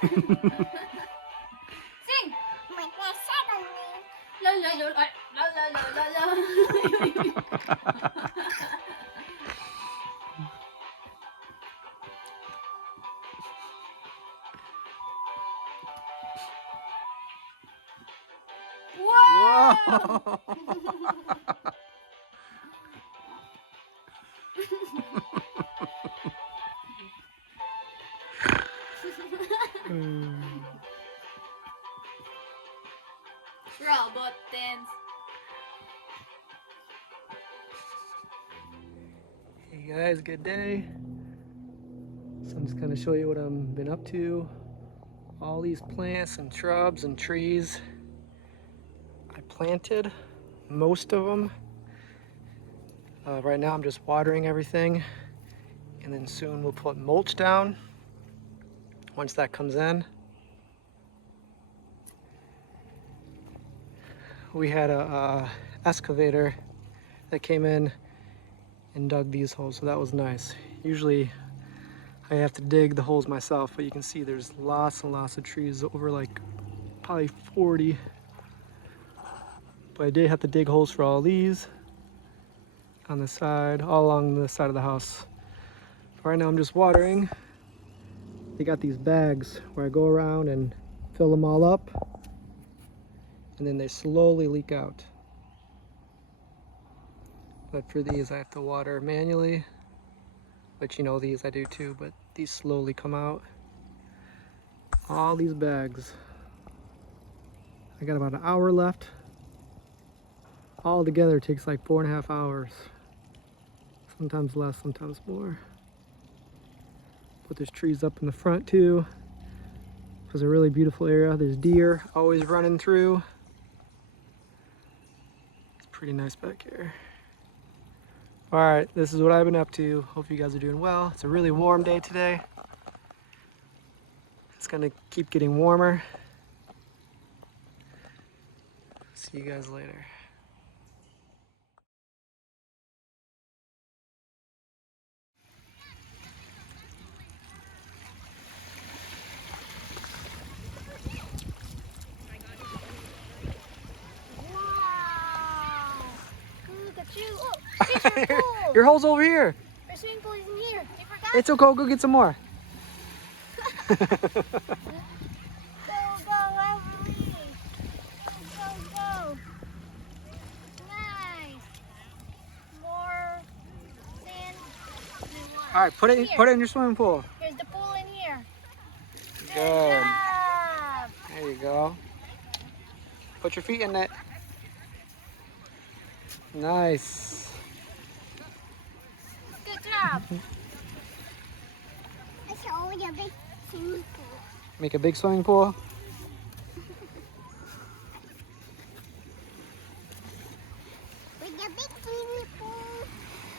Sing! La la la la la la la la. Wow! Robot dance. Hey guys, good day. So I'm just gonna show you what I've been up to. All these plants and shrubs and trees. I planted most of them. Right now I'm just watering everything, and then soon we'll put mulch down once that comes in. We had a excavator that came in and dug these holes, so that was nice. Usually I have to dig the holes myself, but you can see there's lots and lots of trees, over like probably 40. But I did have to dig holes for all these on the side, all along the side of the house. Right now I'm just watering. They got these bags where I go around and fill them all up, and then they slowly leak out. But for these I have to water manually, which you know these I do too, but these slowly come out. All these bags. I got about an hour left. All together it takes like 4.5 hours. Sometimes less, sometimes more. But there's trees up in the front too. It's a really beautiful area. There's deer always running through. It's pretty nice back here. All right, this is what I've been up to. Hope you guys are doing well. It's a really warm day today. It's gonna keep getting warmer. See you guys later. Look at you. Oh, fish pool. Your hole's over here. Your swimming pool is in here. You forgot? It's okay, go get some more. Go, Emily. Go. Nice. More sand. All right, put it in your swimming pool. Here's the pool in here. Good. Job. There you go. Put your feet in it. Nice. Good job. It's only a big swimming pool. Make a big swimming pool. With a big swimming pool.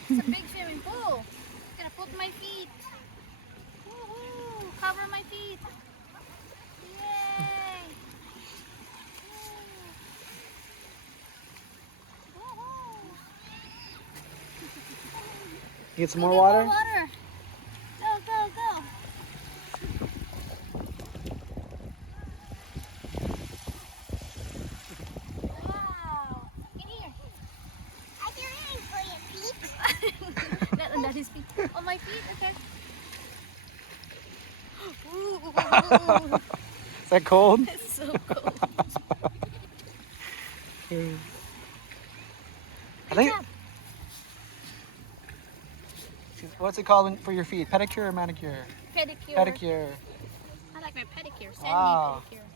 It's a big swimming pool. I'm gonna put my feet. Woohoo! Cover my feet. Yay! Woohoo! You get some more Get water? Go. Wow! In here. I can really for your feet. That is feet. On my feet, okay. Ooh, Is that cold? it's so cold. I think. What's it called for your feet? Pedicure or manicure? Pedicure. Pedicure. I like my pedicure. Send Wow. me pedicure.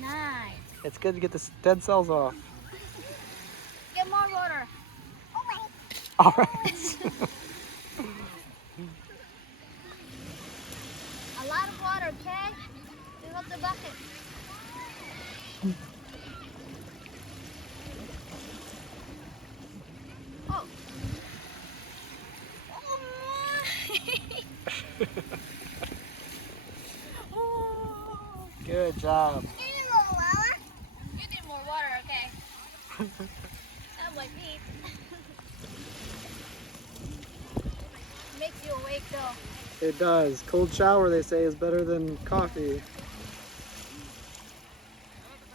Nice. It's good to get the dead cells off. Get more water. Oh wait. All right. A lot of water, okay? Fill up the bucket. Oh. Oh my. Oh. Good job. You need more water? You need more water, okay? Not my feet. Makes you awake though. It does. Cold shower, they say, is better than coffee.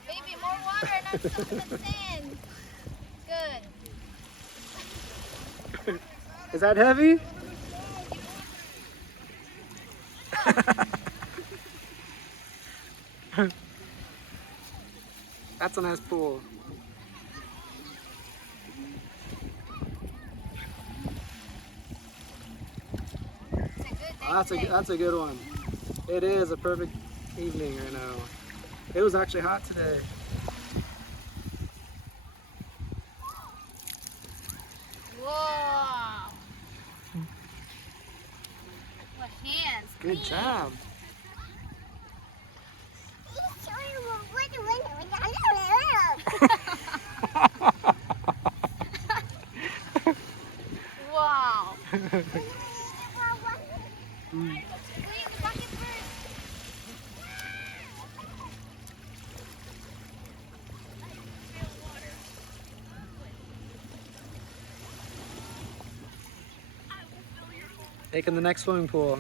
Baby, more water, not so much sand. Good. Is that heavy? That's a nice pool. That's a good one. It is a perfect evening right now. It was actually hot today. Whoa. What hands. Good job. Wow. Clean the bucket first. Making the next swimming pool.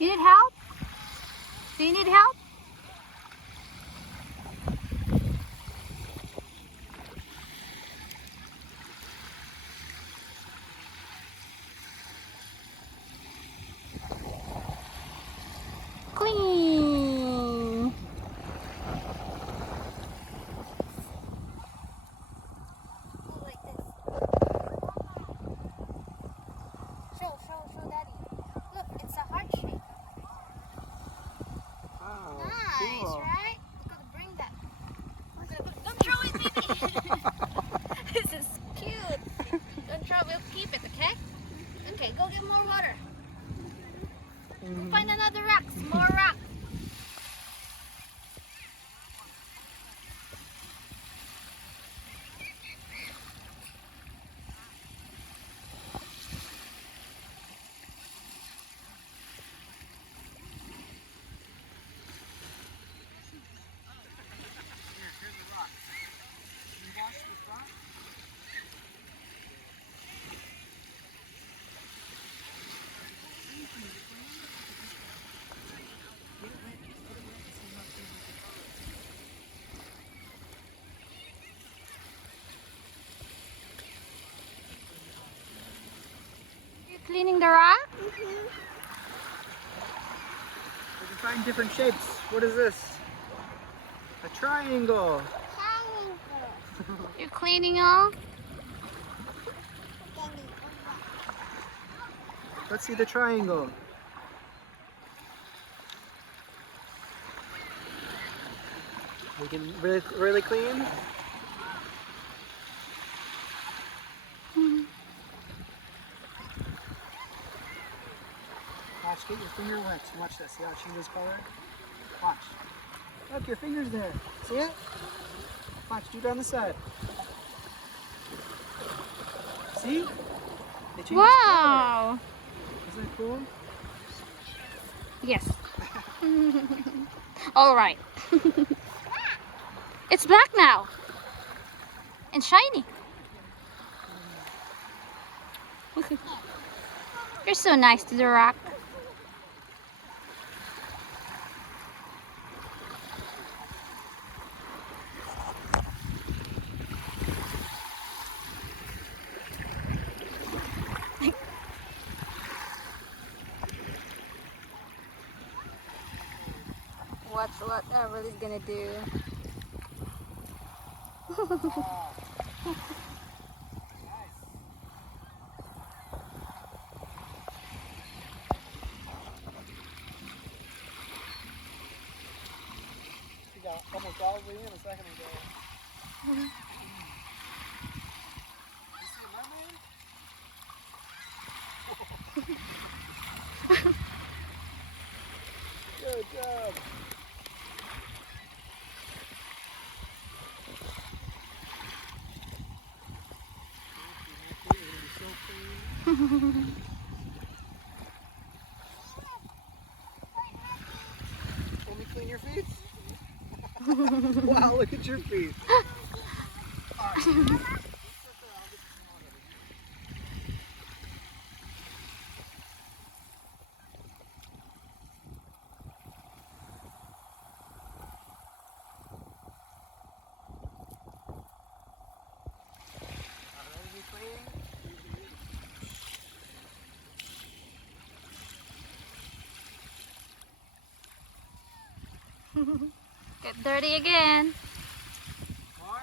You need help? Do you need help? Clean. Like this. Show daddy. Look, it's a heart shape. Wow, Nice, cool. right? I'm gonna bring that. Don't throw it, baby. This is cute. Don't throw it. We'll keep it, okay? Okay, go get more water. Go find another rock. More rock. You cleaning the rock? We can find different shapes. What is this? A triangle. You're cleaning all? Let's see the triangle. We can really clean. Watch, get your finger wet. Watch this. See how it changes color? Watch. Look, your finger's there. See it? Watch, do it on the side. See? It changes Wow. color. Isn't that cool? Yes. All right. It's black now. And shiny. You're so nice to the rock. Watch what Everly's gonna do. She got almost all the way in a second ago. You see a mermaid? Good job. Want me to clean your feet? Wow, look at your feet. Get dirty again. More?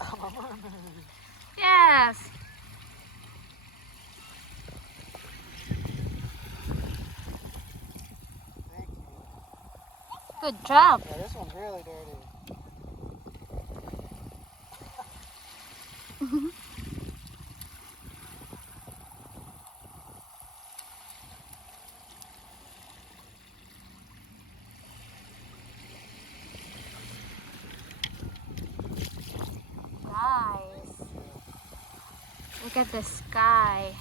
I'm a mermaid. Yes. Thank you. Good job. Yeah, this one's really dirty. Guys, look at the sky.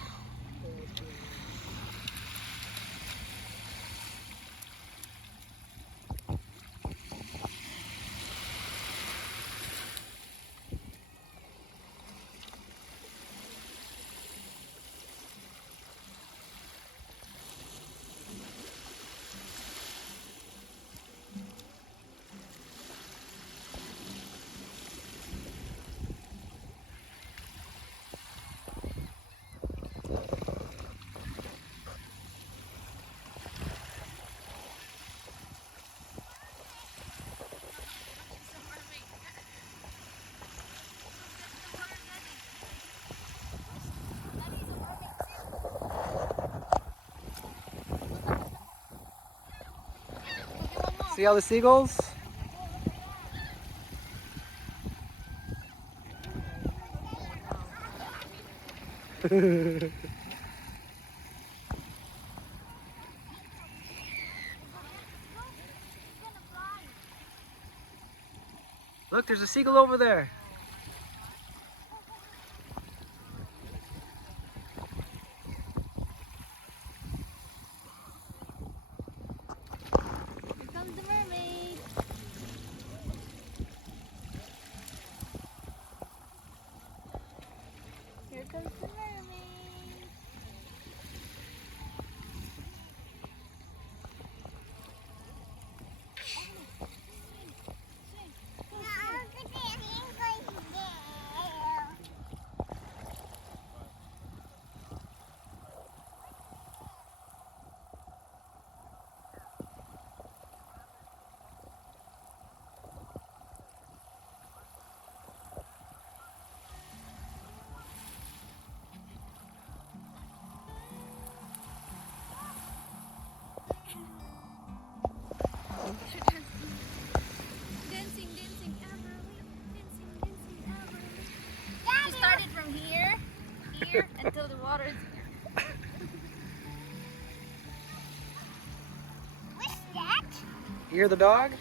See all the seagulls? Look, there's a seagull over there. Here comes the mermaid. Here comes the mermaid. Dancing, Everly. Dancing, Everly. She started from here until the water is here. What's that? You hear the dog?